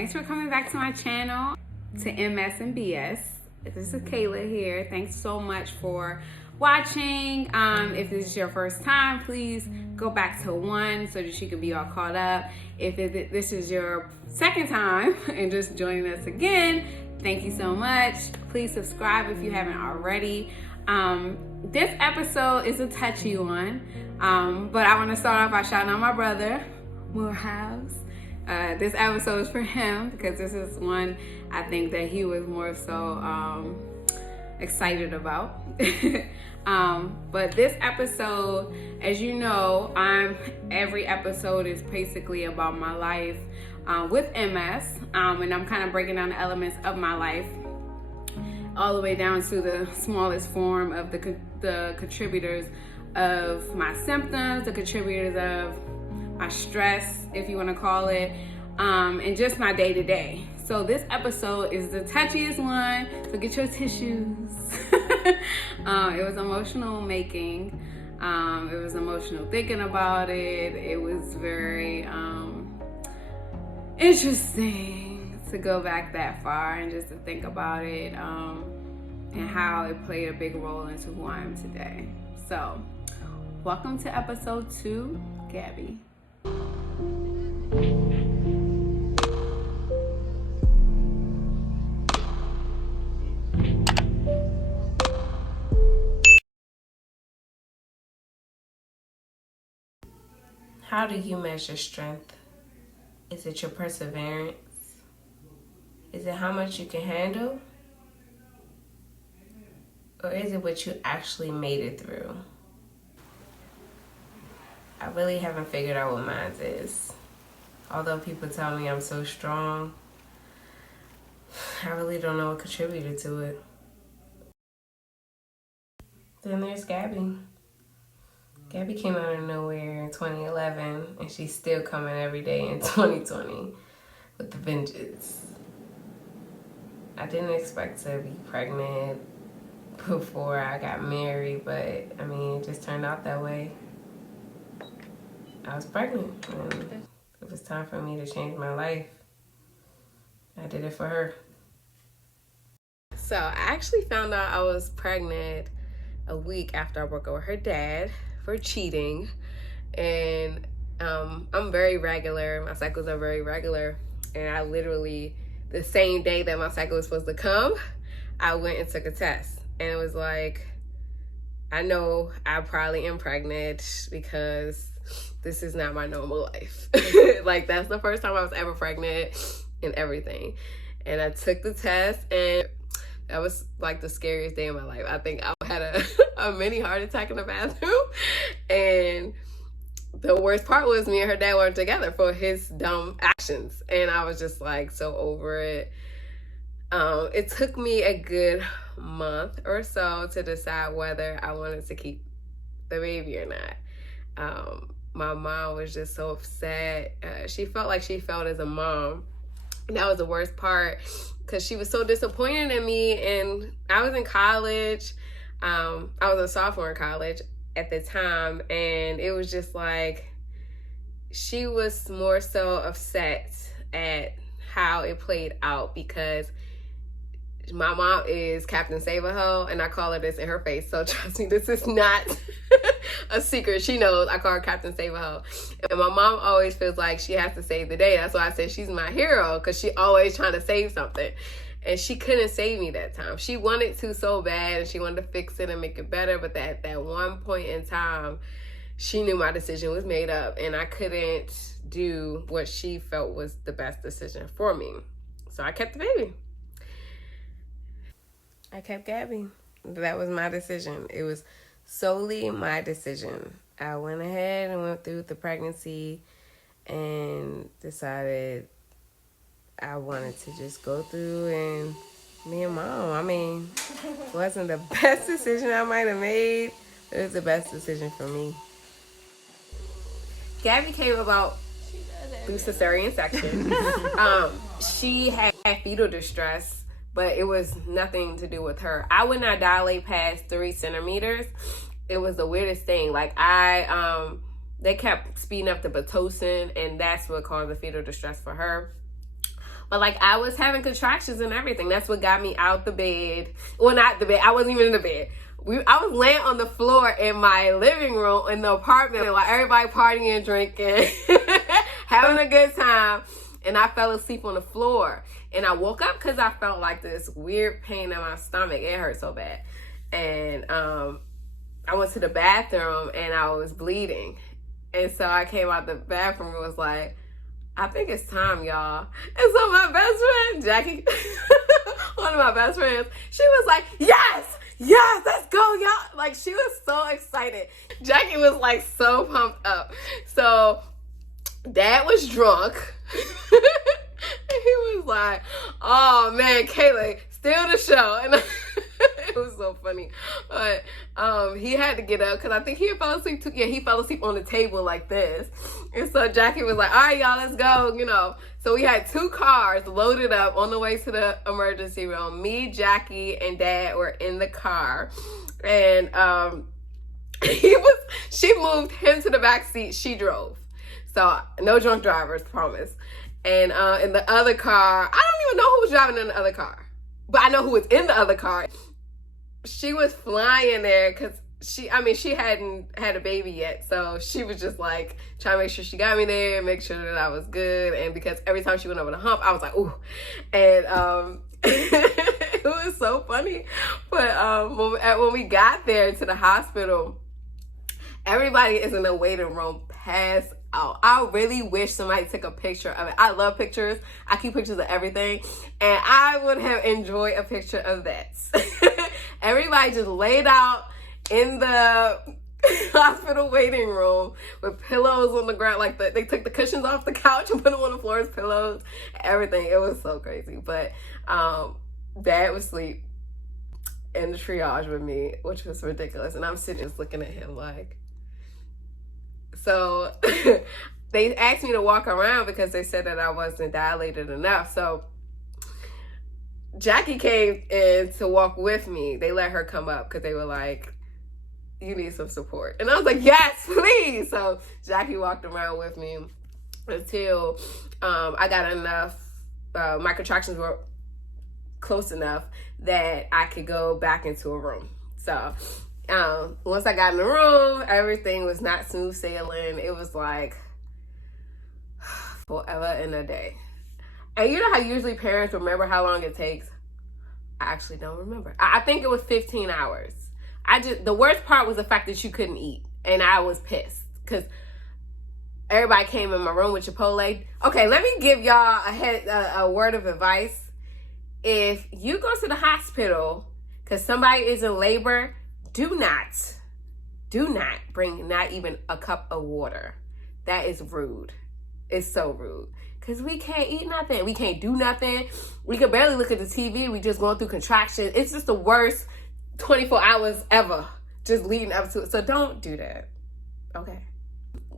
Thanks for coming back to my channel, to MS&BS. This is Kayla here. Thanks so much for watching. If this is your first time, please go back to 1 so that you can be all caught up. If this is your second time and just joining us again, thank you so much. Please subscribe if you haven't already. This episode is a touchy one, but I want to start off by shouting out my brother, Morehouse. This episode is for him because this is one I think that he was more so excited about. But this episode, as you know, every episode is basically about my life with MS, and I'm kind of breaking down the elements of my life all the way down to the smallest form of the contributors of my symptoms, the contributors of my stress, if you want to call it, and just my day-to-day. So this episode is the touchiest one, so get your tissues. It was emotional making. It was emotional thinking about it. It was very interesting to go back that far and just to think about it, and how it played a big role into who I am today. So, welcome to episode 2, Gabby. How do you measure strength? Is it your perseverance? Is it how much you can handle? Or is it what you actually made it through? I really haven't figured out what mine is. Although people tell me I'm so strong, I really don't know what contributed to it. Then there's Gabby. Gabby came out of nowhere in 2011, and she's still coming every day in 2020 with the vengeance. I didn't expect to be pregnant before I got married, but I mean, it just turned out that way. I was pregnant, and it was time for me to change my life. I did it for her. So I actually found out I was pregnant a week after I broke up with her dad for cheating, and I'm very regular. My cycles are very regular, and I literally, the same day that my cycle was supposed to come, I went and took a test, and it was like, I know I probably am pregnant because this is not my normal life. Like, that's the first time I was ever pregnant and everything. And I took the test, and that was like the scariest day of my life. I think I had a mini heart attack in the bathroom. And the worst part was me and her dad weren't together for his dumb actions. And I was just like so over it. It took me a good month or so to decide whether I wanted to keep the baby or not. My mom was just so upset. She felt like she felt as a mom. And that was the worst part, because she was so disappointed in me. And I was in college. I was a sophomore in college at the time. And it was just like, she was more so upset at how it played out, because my mom is Captain Save-A-Ho, and I call her this in her face. So trust me, this is not a secret. She knows I call her Captain Save-A-Ho. And my mom always feels like she has to save the day. That's why I said she's my hero, because she always trying to save something. And she couldn't save me that time. She wanted to so bad, and she wanted to fix it and make it better. But at that one point in time, she knew my decision was made up, and I couldn't do what she felt was the best decision for me. So I kept the baby. I kept Gabby. That was my decision. It was solely my decision. I went ahead and went through with the pregnancy and decided I wanted to just go through and be a mom. I mean, it wasn't the best decision I might have made, but it was the best decision for me. Gabby came about through cesarean section. She had fetal distress, but it was nothing to do with her. I would not dilate past 3 centimeters. It was the weirdest thing. Like, they kept speeding up the Pitocin, and that's what caused the fetal distress for her. But like I was having contractions and everything. That's what got me out the bed. Well, not the bed. I wasn't even in the bed. I was laying on the floor in my living room in the apartment while everybody partying, drinking, having a good time. And I fell asleep on the floor. And I woke up because I felt like this weird pain in my stomach. It hurt so bad. And I went to the bathroom and I was bleeding. And so I came out the bathroom and was like, I think it's time, y'all. And so my best friend, Jackie, one of my best friends, she was like, yes, let's go, y'all. Like, she was so excited. Jackie was like so pumped up. So Dad was drunk. And he was like, oh man, Kayla, steal the show. And it was so funny. But he had to get up because I think he fell asleep too. Yeah, he fell asleep on the table like this. And so Jackie was like, all right, y'all, let's go, you know. So we had 2 cars loaded up on the way to the emergency room. Me, Jackie, and Dad were in the car. And she moved him to the back seat. She drove. So no drunk drivers, promise. And in the other car, I don't even know who was driving in the other car. But I know who was in the other car. She was flying there because she hadn't had a baby yet. So she was just like trying to make sure she got me there, make sure that I was good. And because every time she went over the hump, I was like, ooh. And it was so funny. But when we got there to the hospital, everybody is in the waiting room passed out. I really wish somebody took a picture of it. I love pictures. I keep pictures of everything. And I would have enjoyed a picture of that. Everybody just laid out in the hospital waiting room with pillows on the ground. Like they took the cushions off the couch and put them on the floor as pillows. Everything. It was so crazy. But Dad was asleep in the triage with me, which was ridiculous. And I'm sitting just looking at him like... So they asked me to walk around because they said that I wasn't dilated enough. So Jackie came in to walk with me. They let her come up because they were like, you need some support. And I was like, yes, please. So Jackie walked around with me until I got enough, my contractions were close enough that I could go back into a room. So once I got in the room, everything was not smooth sailing. It was like forever and a day. And you know how usually parents remember how long it takes? I actually don't remember. I think it was 15 hours. The worst part was the fact that you couldn't eat. And I was pissed because everybody came in my room with Chipotle. Okay, let me give y'all a word of advice. If you go to the hospital because somebody is in labor, do not bring not even a cup of water. That is rude. It's so rude. Because we can't eat nothing. We can't do nothing. We can barely look at the TV. We just going through contractions. It's just the worst 24 hours ever. Just leading up to it. So don't do that. Okay.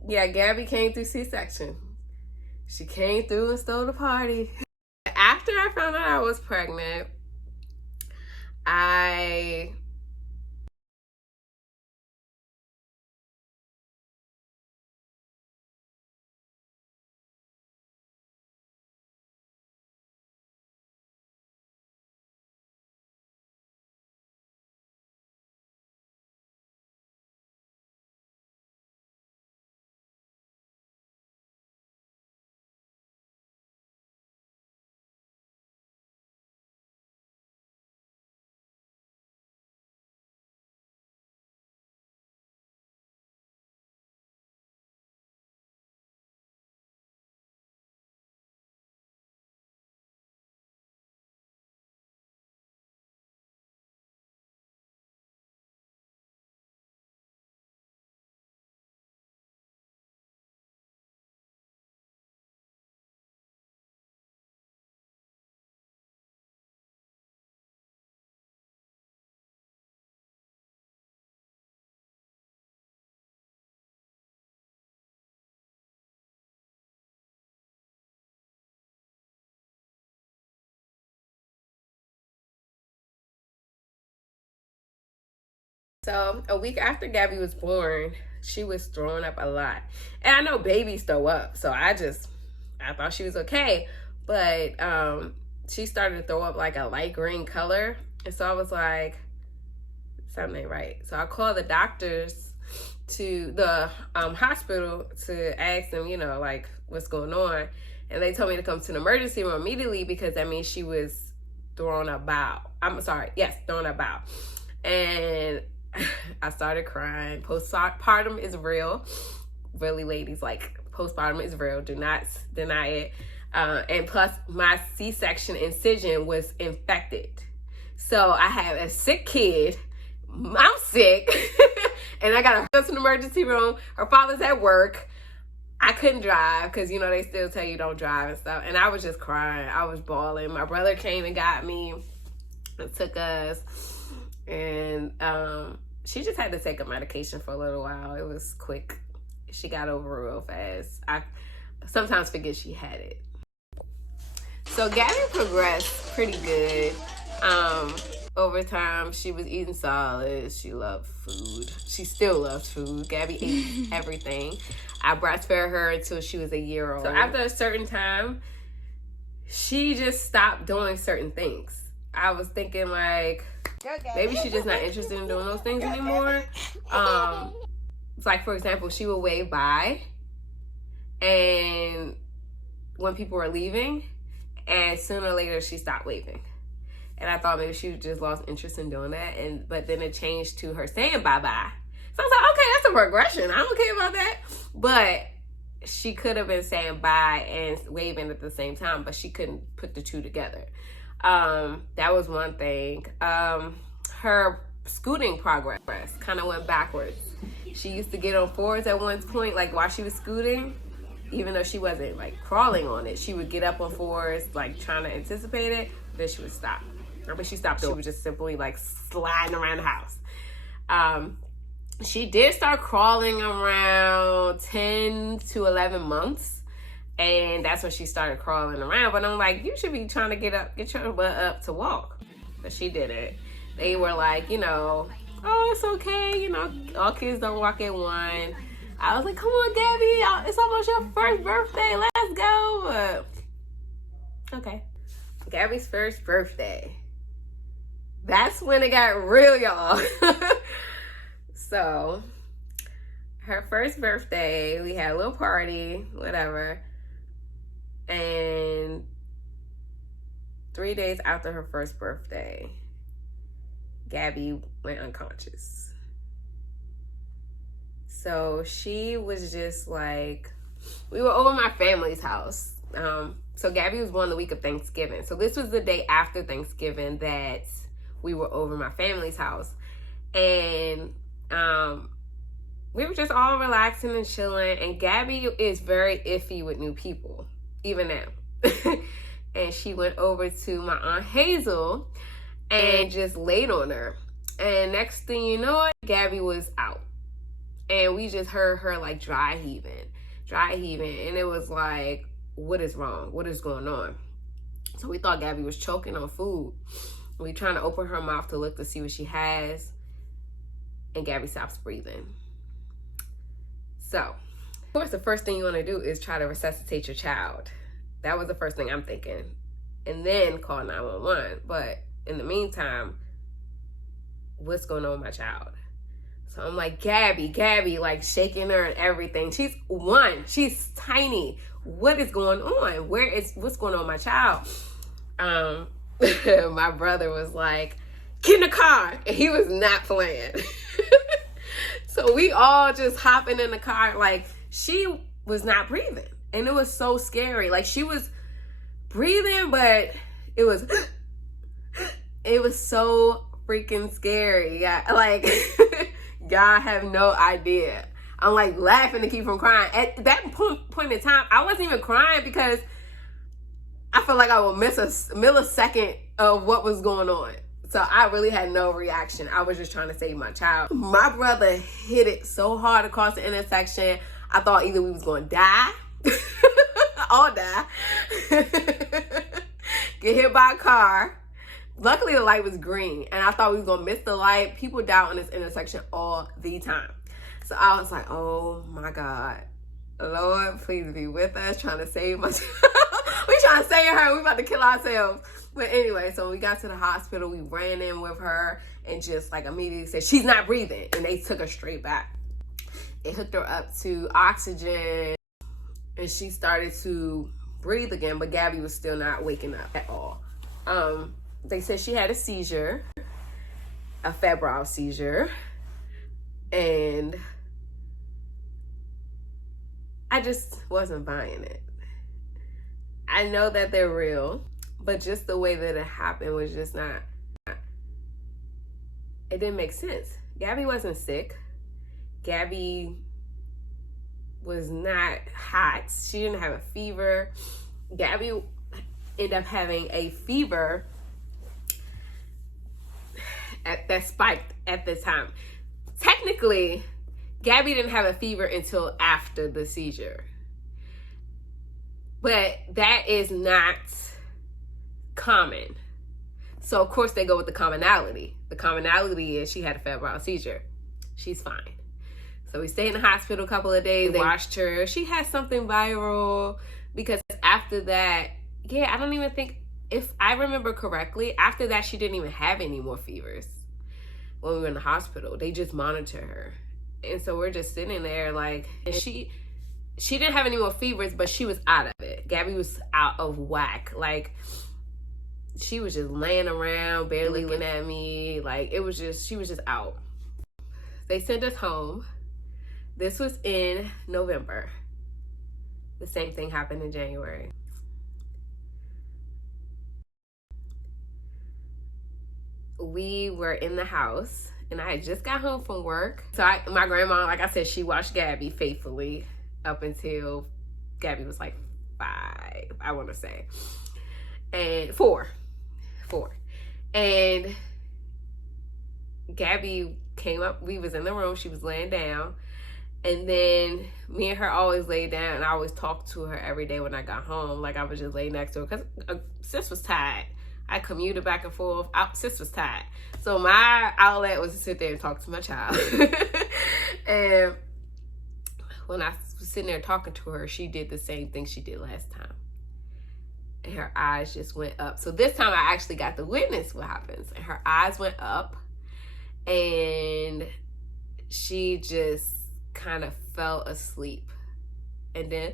Yeah, Gabby came through C-section. She came through and stole the party. After I found out I was pregnant, so a week after Gabby was born, she was throwing up a lot. And I know babies throw up, so I thought she was okay. But she started to throw up like a light green color. And so I was like, something ain't right. So I called the doctors to the hospital to ask them, you know, like, what's going on. And they told me to come to the emergency room immediately because that means she was throwing a bowel. Throwing a bowel. And I started crying. Postpartum is real. Really, ladies, like, postpartum is real. Do not deny it. And plus, my C-section incision was infected. So I have a sick kid. I'm sick. And I got to go to the emergency room. Her father's at work. I couldn't drive because, you know, they still tell you don't drive and stuff. And I was just crying. I was bawling. My brother came and got me and took us. And she just had to take a medication for a little while. It was quick. She got over it real fast. I sometimes forget she had it. So Gabby progressed pretty good. Over time, she was eating solids. She loved food. She still loves food. Gabby ate everything. I breastfed her until she was a year old. So after a certain time, she just stopped doing certain things. I was thinking, like, maybe she's just not interested in doing those things anymore. It's like, for example, she would wave bye, and when people were leaving, and sooner or later she stopped waving. And I thought maybe she just lost interest in doing that. But then it changed to her saying bye-bye. So I was like, okay, that's a progression. I don't care about that. But she could have been saying bye and waving at the same time, but she couldn't put the two together. That was one thing. Her scooting progress kind of went backwards. She used to get on fours at one point, like while she was scooting. Even though she wasn't like crawling on it, she would get up on fours, like trying to anticipate it, then she would stop. But she stopped. She would just simply like sliding around the house. She did start crawling around 10 to 11 months. And that's when she started crawling around. But I'm like, you should be trying to get your butt up to walk. But she didn't. They were like, you know, oh, it's okay. You know, all kids don't walk at one. I was like, come on, Gabby. It's almost your first birthday. Let's go. Okay. Gabby's first birthday. That's when it got real, y'all. So, her first birthday, we had a little party, whatever. And 3 days after her first birthday, Gabby went unconscious. So she was just like, we were over my family's house. So Gabby was born the week of Thanksgiving. So this was the day after Thanksgiving that we were over my family's house. And we were just all relaxing and chilling. And Gabby is very iffy with new people, even now. And she went over to my Aunt Hazel and just laid on her. And next thing you know, Gabby was out. And we just heard her like dry heaving. And it was like, what is wrong? What is going on? So we thought Gabby was choking on food. We trying to open her mouth to look to see what she has. And Gabby stops breathing. So, of course, the first thing you want to do is try to resuscitate your child. That was the first thing I'm thinking. And then call 911. But in the meantime, what's going on with my child? So I'm like, Gabby, like shaking her and everything. She's 1. She's tiny. What is going on? What's going on with my child? My brother was like, get in the car. And he was not playing. So we all just hopping in the car. Like, she was not breathing. And it was so scary. Like, she was breathing, but it was so freaking scary. Yeah, like, y'all have no idea. I'm like laughing to keep from crying. At that point in time, I wasn't even crying because I felt like I would miss a millisecond of what was going on. So I really had no reaction. I was just trying to save my child. My brother hit it so hard across the intersection. I thought either we was going to die or die. Get hit by a car. Luckily, the light was green, and I thought we was going to miss the light. People die on this intersection all the time. So I was like, oh, my God. Lord, please be with us, trying to save my child. We trying to save her. We about to kill ourselves. But anyway, so we got to the hospital. We ran in with her and just like immediately said, she's not breathing. And they took her straight back. They hooked her up to oxygen and she started to breathe again, but Gabby was still not waking up at all. They said she had a seizure, a febrile seizure, and I just wasn't buying it. I know that they're real, but just the way that it happened was just not, it didn't make sense. Gabby wasn't sick. Gabby was not hot. She didn't have a fever. Gabby ended up having a fever that spiked at the time. Technically, Gabby didn't have a fever until after the seizure. But that is not common. So, of course, they go with the commonality. The commonality is she had a febrile seizure. She's fine. So we stayed in the hospital a couple of days. They watched her. She had something viral because after that, I don't even think, if I remember correctly, after that, she didn't even have any more fevers when we were in the hospital. They just monitored her. And so we're just sitting there like, and she didn't have any more fevers, but she was out of it. Gabby was out of whack. Like, she was just laying around, barely looking at me. Like, she was just out. They sent us home. This was in November. The same thing happened in January. We were in the house, and I had just got home from work. So my grandma, like I said, she watched Gabby faithfully up until Gabby was like 5, I want to say. And 4. And Gabby came up. We was in the room. She was laying down. And then me and her always lay down, and I always talked to her every day when I got home. Like, I would just lay next to her because sis was tired. I commuted back and forth. Sis was tired. So my outlet was to sit there and talk to my child. And when I was sitting there talking to her, she did the same thing she did last time. And her eyes just went up. So this time I actually got to witness what happens. And her eyes went up, and she just kind of fell asleep. And then,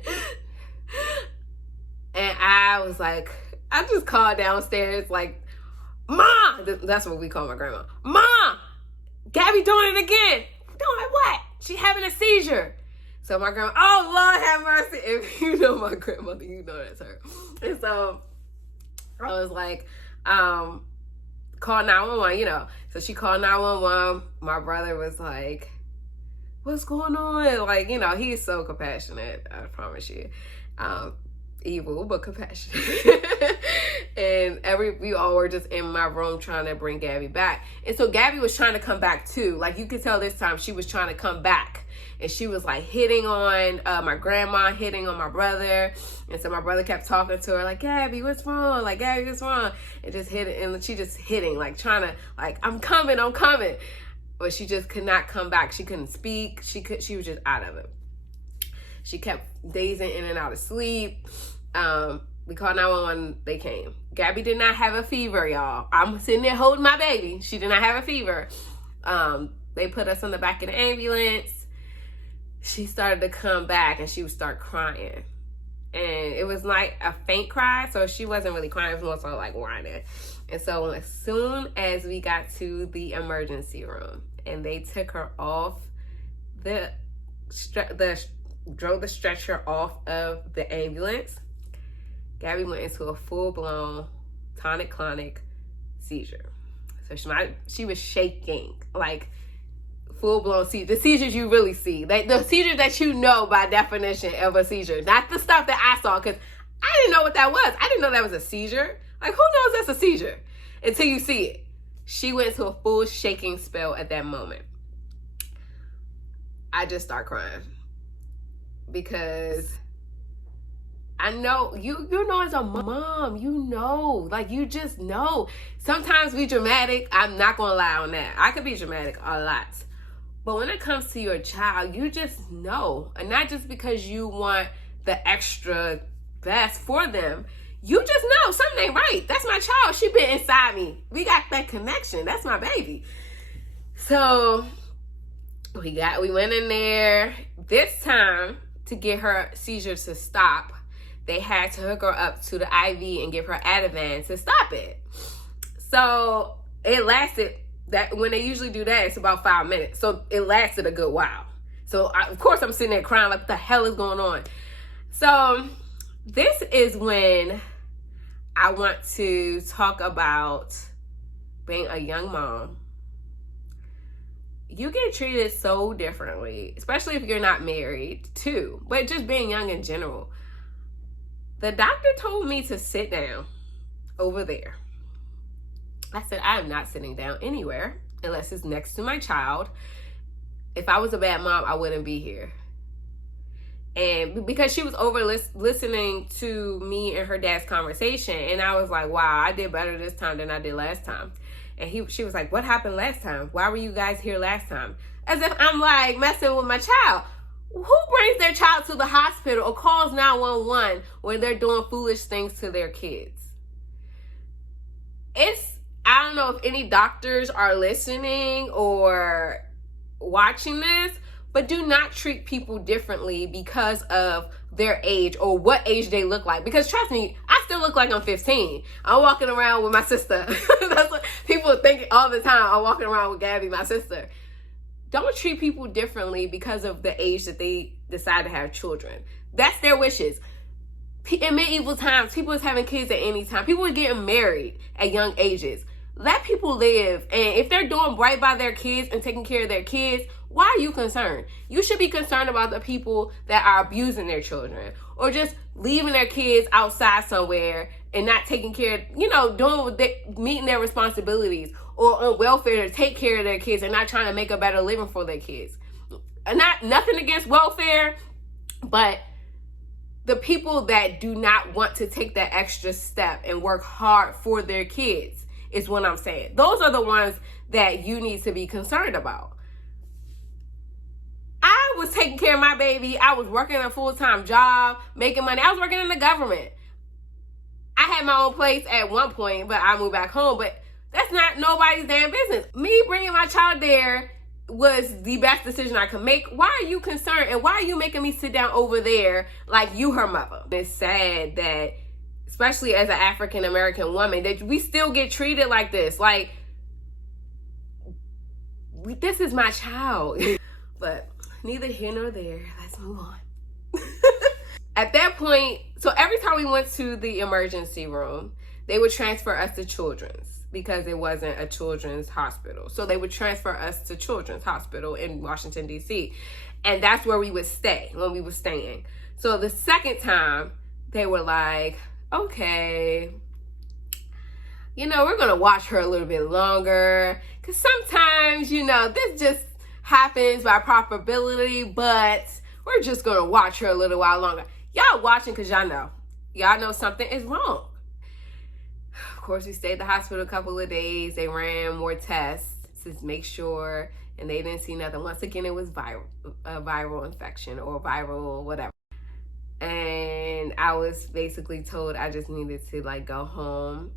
and I was like, I just called downstairs like, Mom! That's what we call my grandma. Mom! Gabby doing it again. Doing what? She having a seizure. So my grandma, oh Lord have mercy. If you know my grandmother, you know that's her. And so I was like, call 911, So she called 911. My brother was like, what's going on? Like, he's so compassionate, I promise you. Evil, but compassionate. And we all were just in my room trying to bring Gabby back. And so Gabby was trying to come back too. Like, you could tell this time she was trying to come back. And she was like hitting on my grandma, hitting on my brother. And so my brother kept talking to her like, Gabby, what's wrong? Like, Gabby, what's wrong? And just hit it. And she just hitting, like trying to, like, I'm coming. But she just could not come back. She couldn't speak. She was just out of it. She kept dazing in and out of sleep. We called 911. They came. Gabby did not have a fever, y'all. I'm sitting there holding my baby. She did not have a fever. They put us in the back of the ambulance. She started to come back, and she would start crying. And it was like a faint cry, so she wasn't really crying. It was more so like whining. And so as soon as we got to the emergency room, and they took her off drove the stretcher off of the ambulance, Gabby went into a full-blown tonic-clonic seizure. So she was shaking, like full-blown seizure. The seizures you really see. Like the seizures that you know by definition of a seizure. Not the stuff that I saw, because I didn't know what that was. I didn't know that was a seizure. Like, who knows that's a seizure until you see it? She went into a full shaking spell at that moment. I just start crying. Because I know, you know as a mom, like you just know. Sometimes we dramatic. I'm not going to lie on that. I could be dramatic a lot. But when it comes to your child, you just know. And not just because you want the extra best for them. you just know something ain't right. That's my child. She been inside me. We got that connection. That's my baby. So we went in there. This time, to get her seizures to stop, they had to hook her up to the IV and give her Ativan to stop it. So it lasted, that when they usually do that, it's about 5 minutes. So it lasted a good while. So of course I'm sitting there crying like, what the hell is going on? So this is when I want to talk about being a young mom. You get treated so differently, especially if you're not married too, but just being young in general. The doctor told me to sit down over there. I said, I am not sitting down anywhere unless it's next to my child. If I was a bad mom, I wouldn't be here. And because she was over listening to me and her dad's conversation, and I was like, wow, I did better this time than I did last time. And she was like, what happened last time? Why were you guys here last time? As if I'm like messing with my child. Who brings their child to the hospital or calls 911 when they're doing foolish things to their kids? I don't know if any doctors are listening or watching this, but do not treat people differently because of their age or what age they look like. Because trust me, I still look like I'm 15. I'm walking around with my sister. That's what people think all the time. I'm walking around with Gabby, my sister. Don't treat people differently because of the age that they decide to have children. That's their wishes. In medieval times, people was having kids at any time. People were getting married at young ages. Let people live. And if they're doing right by their kids and taking care of their kids, why are you concerned? You should be concerned about the people that are abusing their children or just leaving their kids outside somewhere and not taking care of, meeting their responsibilities, or on welfare to take care of their kids and not trying to make a better living for their kids. Nothing against welfare, but the people that do not want to take that extra step and work hard for their kids is what I'm saying. Those are the ones that you need to be concerned about. I was taking care of my baby. I was working a full-time job, making money. I was working in the government. I had my own place at one point, but I moved back home. But that's not nobody's damn business. Me bringing my child there was the best decision I could make. Why are you concerned? And why are you making me sit down over there like you her mother? It's sad that, especially as an African-American woman, that we still get treated like this. Like, this is my child. But neither here nor there. Let's move on. At that point, so every time we went to the emergency room, they would transfer us to children's because it wasn't a children's hospital. So they would transfer us to Children's Hospital in Washington, D.C. And that's where we would stay when we were staying. So the second time, they were like, okay, we're going to watch her a little bit longer. Because sometimes, this just happens by probability, but we're just going to watch her a little while longer. Y'all watching because y'all know something is wrong. Of course, we stayed at the hospital a couple of days. They ran more tests to make sure, and they didn't see nothing. Once again, it was a viral infection or viral whatever. And I was basically told I just needed to go home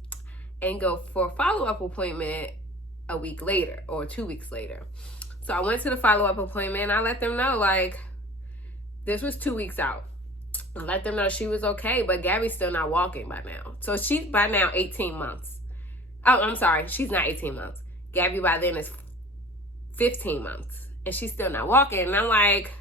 and go for a follow-up appointment a week later or 2 weeks later. So I went to the follow-up appointment and I let them know this was 2 weeks out. I let them know she was okay, but Gabby's still not walking by now. So she's by now 18 months. Oh, I'm sorry. She's not 18 months. Gabby by then is 15 months. And she's still not walking. And I'm like,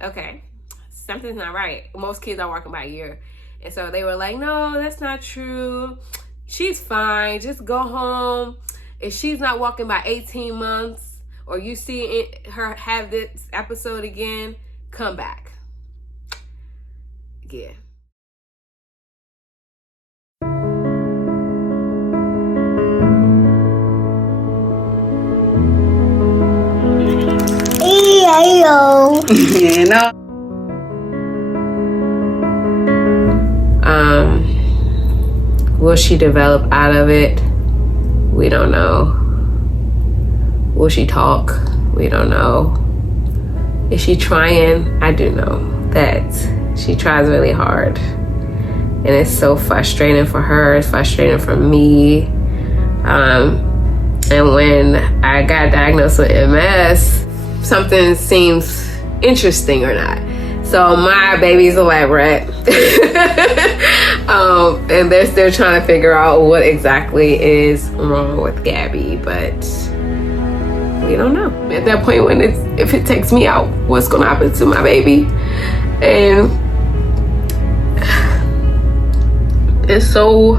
okay, something's not right. Most kids are walking by a year. And so they were like, no, that's not true. She's fine. Just go home. If she's not walking by 18 months or you see her have this episode again, come back. Yeah. Will she develop out of it? We don't know. Will she talk? We don't know. Is she trying? I do know that she tries really hard. And it's so frustrating for her. It's frustrating for me. And when I got diagnosed with MS, something seems interesting or not. So my baby's a lab rat. And they're still trying to figure out what exactly is wrong with Gabby, but we don't know. At that point, when if it takes me out, what's gonna happen to my baby? And it's so